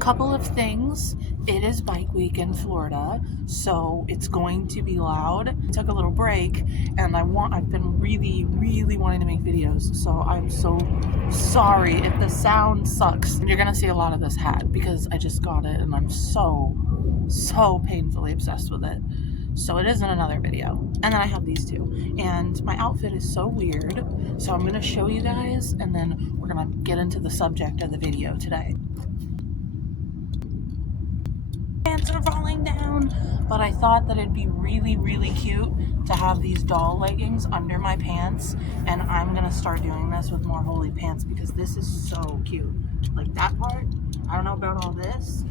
Couple of things. It is bike week in Florida, so it's going to be loud. I took a little break and I've been really wanting to make videos, so I'm so sorry if the sound sucks. You're gonna see a lot of this hat because I just got it and I'm so painfully obsessed with it. So it is in another video. And then I have these two. And my outfit is so weird, so I'm gonna show you guys and then we're gonna get into the subject of the video today. Pants are falling down, but I thought that it'd be really cute to have these doll leggings under my pants, and I'm gonna start doing this with more holy pants because this is so cute. Like that part, I don't know about all this,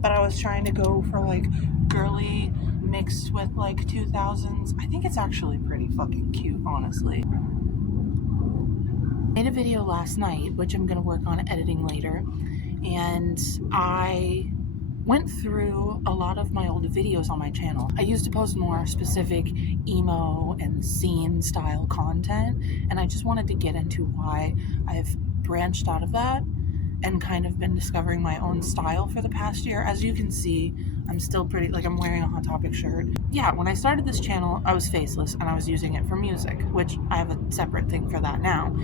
but I was trying to go for like girly mixed with like 2000s. I think it's actually pretty fucking cute, honestly. I made a video last night, which I'm gonna work on editing later, and I went through a lot of my old videos on my channel. I used to post more specific emo and scene style content, and I just wanted to get into why I've branched out of that and kind of been discovering my own style for the past year. As you can see, I'm still pretty, like I'm wearing a Hot Topic shirt. Yeah, when I started this channel, I was faceless and I was using it for music, which I have a separate thing for that now.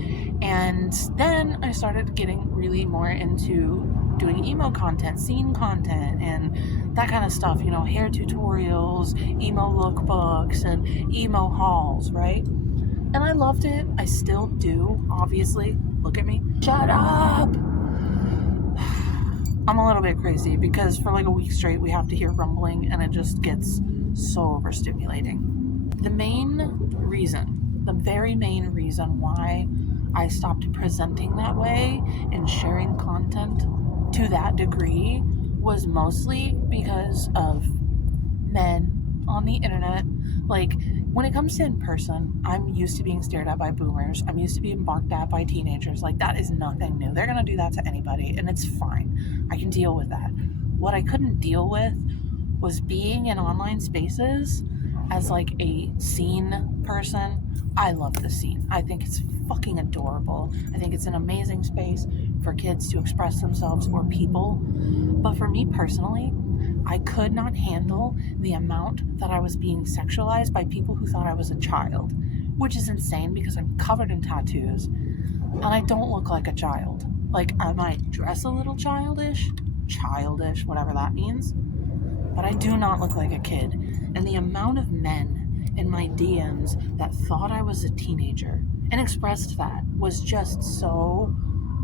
And then I started getting really more into doing emo content, scene content, and that kind of stuff, you know, hair tutorials, emo lookbooks, and emo hauls, right? And I loved it. I still do, obviously. Look at me. Shut up! I'm a little bit crazy because for like a week straight we have to hear rumbling and it just gets so overstimulating. The very main reason why I stopped presenting that way and sharing content to that degree was mostly because of men on the internet. Like, when it comes to in person, I'm used to being stared at by boomers. I'm used to being barked at by teenagers. Like, that is nothing new. They're gonna do that to anybody, and it's fine. I can deal with that. What I couldn't deal with was being in online spaces as like a scene person. I love the scene. I think it's fucking adorable. I think it's an amazing space for kids to express themselves or people. But for me personally, I could not handle the amount that I was being sexualized by people who thought I was a child, which is insane because I'm covered in tattoos and I don't look like a child. Like, I might dress a little childish, whatever that means, but I do not look like a kid. And the amount of men in my DMs that thought I was a teenager and expressed that was just so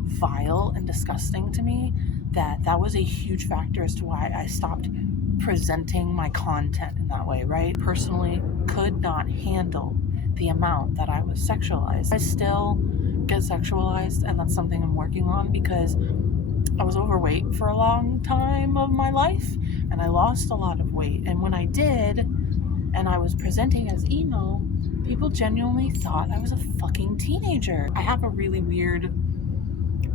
vile and disgusting to me that was a huge factor as to why I stopped presenting my content in that way, right? Personally, could not handle the amount that I was sexualized. I still get sexualized, and that's something I'm working on because I was overweight for a long time of my life and I lost a lot of weight. And when I did, and I was presenting as emo, people genuinely thought I was a fucking teenager. I have a really weird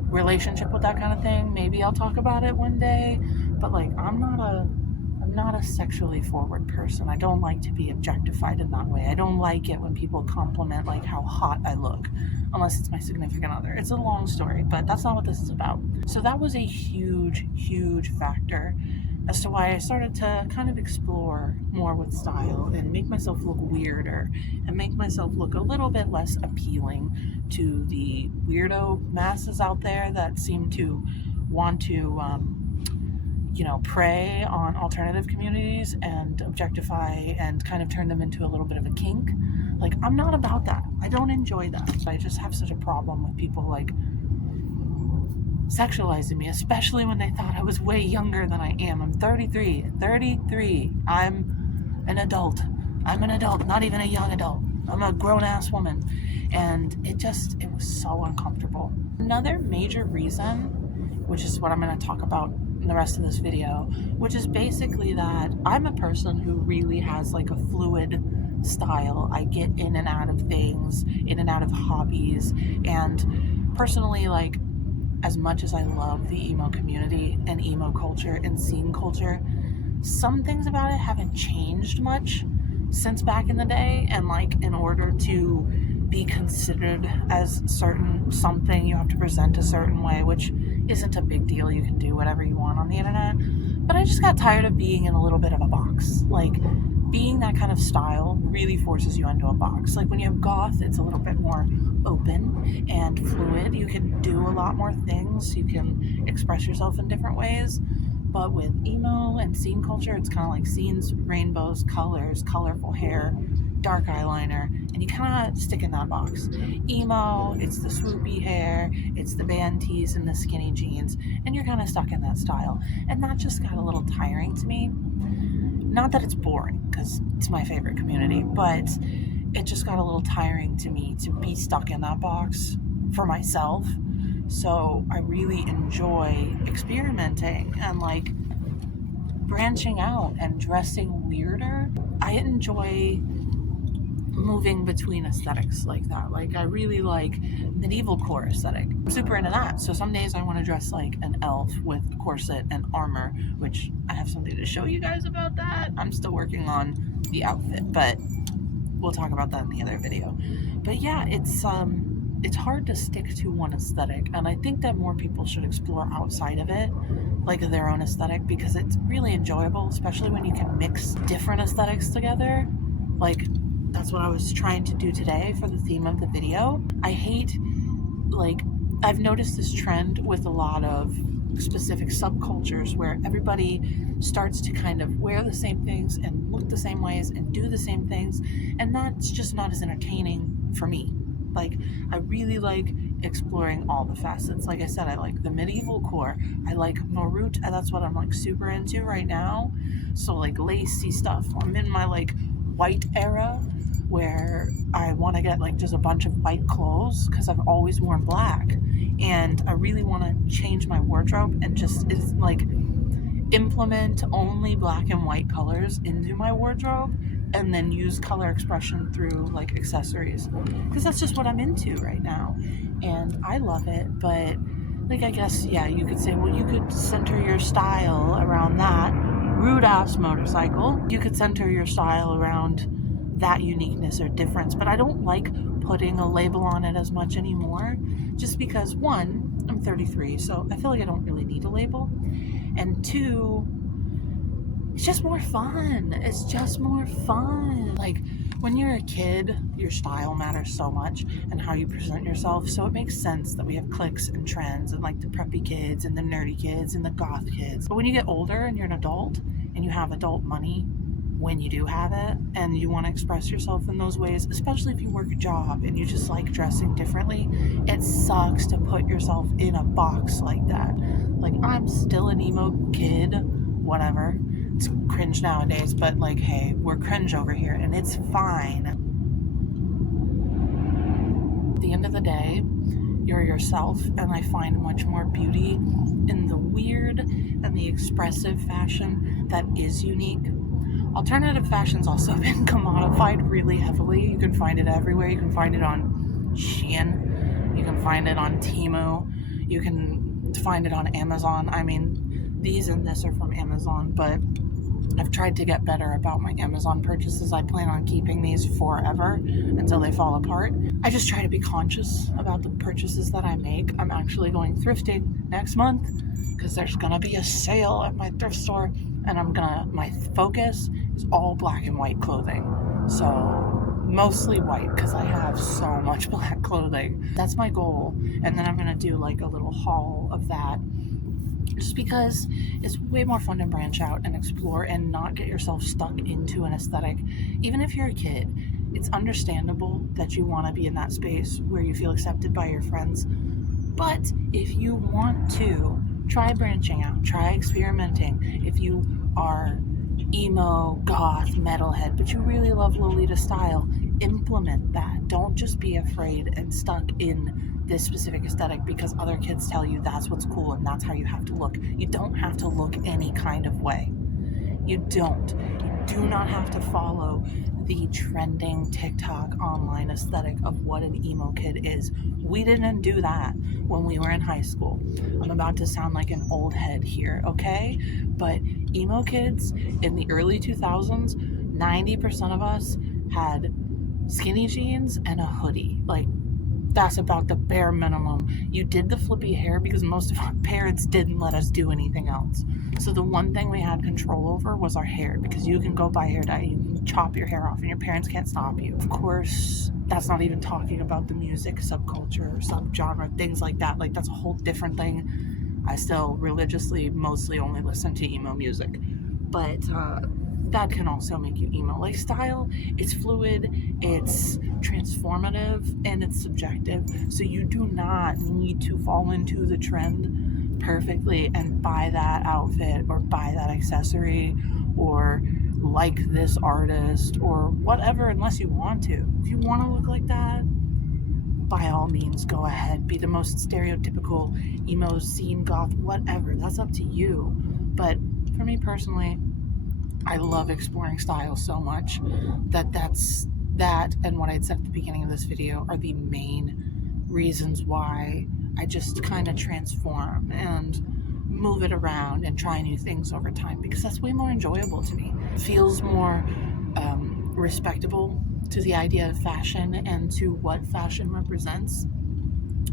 relationship with that kind of thing. Maybe I'll talk about it one day, but like I'm not a sexually forward person. I don't like to be objectified in that way. I don't like it when people compliment like how hot I look, unless it's my significant other. It's a long story, but that's not what this is about. So that was a huge factor as to why I started to kind of explore more with style and make myself look weirder and make myself look a little bit less appealing to the weirdo masses out there that seem to want to prey on alternative communities and objectify and kind of turn them into a little bit of a kink. Like, I'm not about that. I don't enjoy that. I just have such a problem with people like sexualizing me, especially when they thought I was way younger than I am. I'm 33. I'm an adult, not even a young adult. I'm a grown-ass woman. And it was so uncomfortable. Another major reason, which is what I'm going to talk about in the rest of this video, which is basically that I'm a person who really has like a fluid style. I get in and out of things, in and out of hobbies, and personally, like, as much as I love the emo community and emo culture and scene culture, some things about it haven't changed much since back in the day. And like, in order to be considered as certain something, you have to present a certain way, which isn't a big deal. You can do whatever you want on the internet. But I just got tired of being in a little bit of a box. Like, being that kind of style really forces you into a box. Like, when you have goth, it's a little bit more open and fluid. You can do a lot more things. You can express yourself in different ways. But with emo and scene culture, it's kind of like scenes, rainbows, colors, colorful hair, dark eyeliner, and you kind of stick in that box. Emo, it's the swoopy hair, it's the band tees and the skinny jeans, and you're kind of stuck in that style. And that just got a little tiring to me. Not that it's boring, because it's my favorite community, but it just got a little tiring to me to be stuck in that box for myself. So I really enjoy experimenting and like branching out and dressing weirder. I enjoy moving between aesthetics like that. Like, I really like medieval core aesthetic. I'm super into that. So some days I want to dress like an elf with a corset and armor, which I have something to show you guys about that. I'm still working on the outfit, but we'll talk about that in the other video. But yeah, it's hard to stick to one aesthetic, and I think that more people should explore outside of it, like their own aesthetic, because it's really enjoyable, especially when you can mix different aesthetics together. Like, that's what I was trying to do today for the theme of the video. I hate, like, I've noticed this trend with a lot of specific subcultures where everybody starts to kind of wear the same things and look the same ways and do the same things, and that's just not as entertaining for me. Like, I really like exploring all the facets. Like I said, I like the medieval core. I like Norut, and that's what I'm like super into right now. So like lacy stuff. I'm in my like white era where I want to get like just a bunch of white clothes because I've always worn black, and I really want to change my wardrobe and just it's like implement only black and white colors into my wardrobe, and then use color expression through like accessories, because that's just what I'm into right now, and I love it. But like, I guess, yeah, you could say, well, you could center your style around that rude ass motorcycle. You could center your style around that uniqueness or difference, but I don't like putting a label on it as much anymore, just because, one, I'm 33, so I feel like I don't really need a label, and two, it's just more fun. It's just more fun. Like, when you're a kid, your style matters so much and how you present yourself. So it makes sense that we have cliques and trends and like the preppy kids and the nerdy kids and the goth kids. But when you get older and you're an adult and you have adult money, when you do have it, and you want to express yourself in those ways, especially if you work a job and you just like dressing differently, it sucks to put yourself in a box like that. Like, I'm still an emo kid, whatever. It's cringe nowadays, but like, hey, we're cringe over here and it's fine. At the end of the day, you're yourself, and I find much more beauty in the weird and the expressive fashion that is unique. Alternative fashion's also been commodified really heavily. You can find it everywhere. You can find it on Shein. You can find it on Temu. You can find it on Amazon. I mean, these and this are from Amazon, but I've tried to get better about my Amazon purchases. I plan on keeping these forever until they fall apart. I just try to be conscious about the purchases that I make. I'm actually going thrifting next month because there's gonna be a sale at my thrift store, and my focus is all black and white clothing. So mostly white, because I have so much black clothing. That's my goal. And then I'm gonna do like a little haul of that, just because it's way more fun to branch out and explore and not get yourself stuck into an aesthetic. Even if you're a kid, it's understandable that you want to be in that space where you feel accepted by your friends. But if you want to, try branching out, try experimenting. If you are emo, goth, metalhead, but you really love Lolita style, implement that. Don't just be afraid and stuck in this specific aesthetic because other kids tell you that's what's cool and that's how you have to look. You don't have to look any kind of way. You don't. You do not have to follow the trending TikTok online aesthetic of what an emo kid is. We didn't do that when we were in high school. I'm about to sound like an old head here, okay? But emo kids in the early 2000s, 90% of us had skinny jeans and a hoodie. Like, That's about the bare minimum. You did the flippy hair because most of our parents didn't let us do anything else. So the one thing we had control over was our hair, because you can go buy hair dye, you can chop your hair off, and your parents can't stop you. Of course, that's not even talking about the music subculture or subgenre, things like that. Like, that's a whole different thing. I still religiously mostly only listen to emo music. But that can also make you emo. Like, style, it's fluid, it's transformative, and it's subjective. So you do not need to fall into the trend perfectly and buy that outfit or buy that accessory or like this artist or whatever, unless you want to. If you want to look like that, by all means, go ahead. Be the most stereotypical emo, scene goth, whatever. That's up to you. But for me personally, I love exploring style so much that and what I'd said at the beginning of this video are the main reasons why I just kind of transform and move it around and try new things over time, because that's way more enjoyable to me. It feels more respectable to the idea of fashion and to what fashion represents,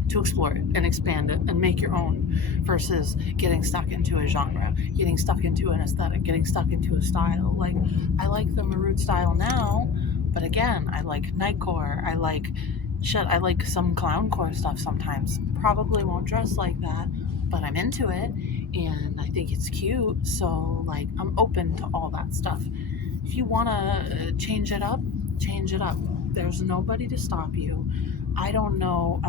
to explore it and expand it and make your own, versus getting stuck into a genre, getting stuck into an aesthetic, getting stuck into a style. Like, I like the Maroot style now, but again, I like nightcore, I like some clowncore stuff sometimes. Probably won't dress like that, but I'm into it and I think it's cute, so like, I'm open to all that stuff. If you want to change it up, change it up. There's nobody to stop you. I don't know.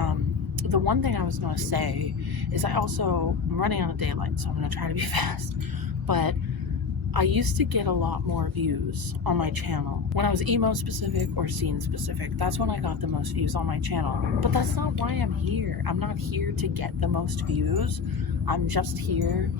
The one thing I was going to say is I'm running out of daylight, so I'm going to try to be fast. But I used to get a lot more views on my channel when I was emo specific or scene specific. That's when I got the most views on my channel. But that's not why I'm here. I'm not here to get the most views. I'm just here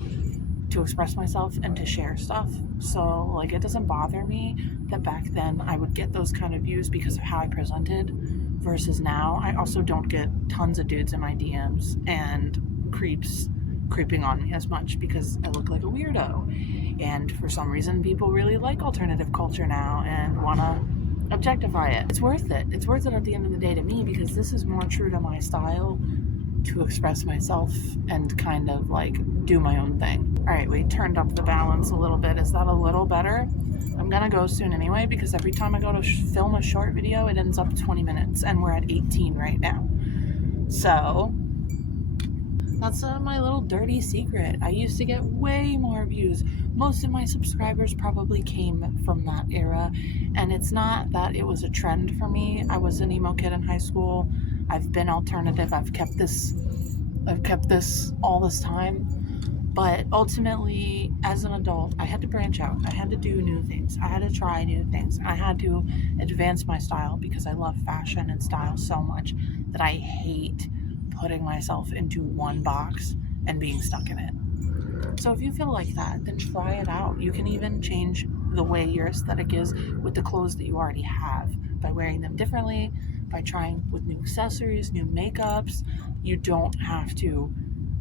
to express myself and to share stuff. So, like, it doesn't bother me that back then I would get those kind of views because of how I presented, versus now I also don't get tons of dudes in my DMs and creeps creeping on me as much because I look like a weirdo. And for some reason, people really like alternative culture now and want to objectify it. It's worth it. It's worth it at the end of the day to me, because this is more true to my style, to express myself and kind of like do my own thing. All right, we turned up the balance a little bit. Is that a little better? I'm gonna go soon anyway, because every time I go to film a short video, it ends up 20 minutes, and we're at 18 right now. So that's my little dirty secret. I used to get way more views. Most of my subscribers probably came from that era, and it's not that it was a trend for me. I was an emo kid in high school. I've been alternative. I've kept this all this time. But ultimately, as an adult, I had to branch out. I had to do new things. I had to try new things. I had to advance my style, because I love fashion and style so much that I hate putting myself into one box and being stuck in it. So if you feel like that, then try it out. You can even change the way your aesthetic is with the clothes that you already have, by wearing them differently, by trying with new accessories, new makeups. You don't have to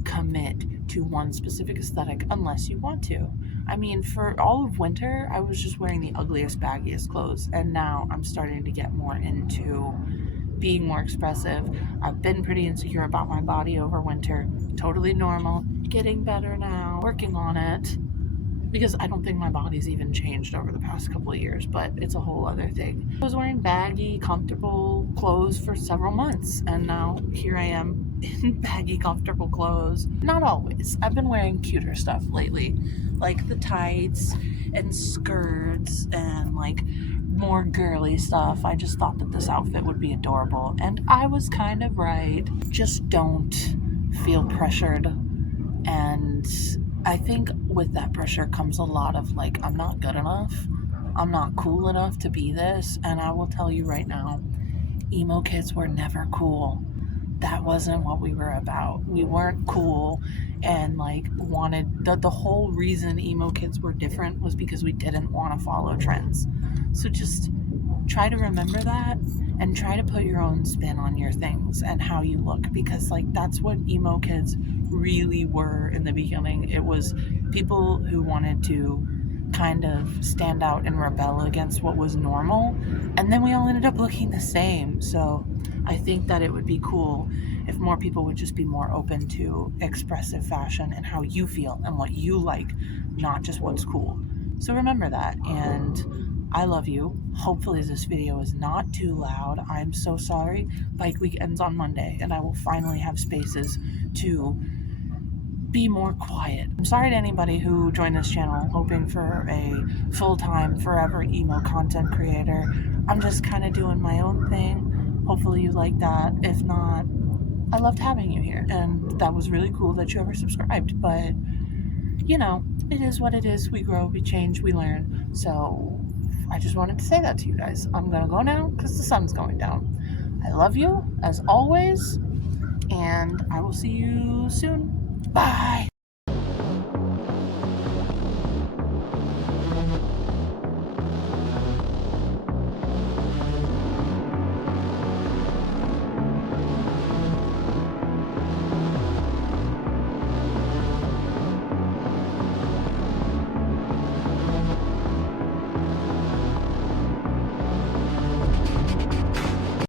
commit to one specific aesthetic unless you want to. I mean, for all of winter, I was just wearing the ugliest, baggiest clothes, and now I'm starting to get more into being more expressive. I've been pretty insecure about my body over winter. Totally normal. Getting better now. Working on it. Because I don't think my body's even changed over the past couple of years, but it's a whole other thing. I was wearing baggy, comfortable clothes for several months, and now here I am in baggy, comfortable clothes. Not always. I've been wearing cuter stuff lately, like the tights and skirts and like more girly stuff. I just thought that this outfit would be adorable, and I was kind of right. Just don't feel pressured. And I think with that pressure comes a lot of like, I'm not good enough, I'm not cool enough to be this. And I will tell you right now, emo kids were never cool. That wasn't what we were about. We weren't cool, and like wanted the whole reason emo kids were different was because we didn't want to follow trends. So just try to remember that and try to put your own spin on your things and how you look, because like that's what emo kids really were in the beginning. It was people who wanted to kind of stand out and rebel against what was normal, and then we all ended up looking the same. So I think that it would be cool if more people would just be more open to expressive fashion and how you feel and what you like, not just what's cool. So remember that, and I love you. Hopefully this video is not too loud. I'm so sorry. Bike week ends on Monday, and I will finally have spaces to be more quiet. I'm sorry to anybody who joined this channel hoping for a full-time, forever emo content creator. I'm just kind of doing my own thing. Hopefully you like that. If not, I loved having you here, and that was really cool that you ever subscribed. But, you know, it is what it is. We grow, we change, we learn. So I just wanted to say that to you guys. I'm gonna go now because the sun's going down. I love you, as always, and I will see you soon. Bye!